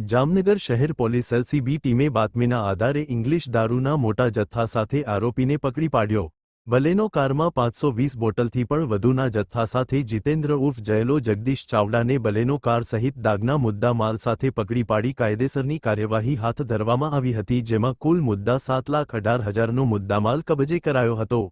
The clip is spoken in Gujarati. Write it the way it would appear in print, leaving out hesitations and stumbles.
જામનગર શહેર પોલીસ એલસીબી ટીમે બાતમીના આધારે ઇંગ્લિશ દારૂના મોટા જથ્થા સાથે આરોપીને પકડી પાડ્યો। બલેનો કારમાં 520 બોટલથી પણ વધુના જથ્થા સાથે જીતેન્દ્ર ઉર્ફ જયલો જગદીશ ચાવડાને બલેનો કાર સહિત દાગના મુદ્દા માલ સાથે પકડી પાડી કાયદેસરની કાર્યવાહી હાથ ધરવામાં આવી હતી, જેમાં કુલ મુદ્દા 7,18,000નો મુદ્દામાલ કબજે કરાયો હતો।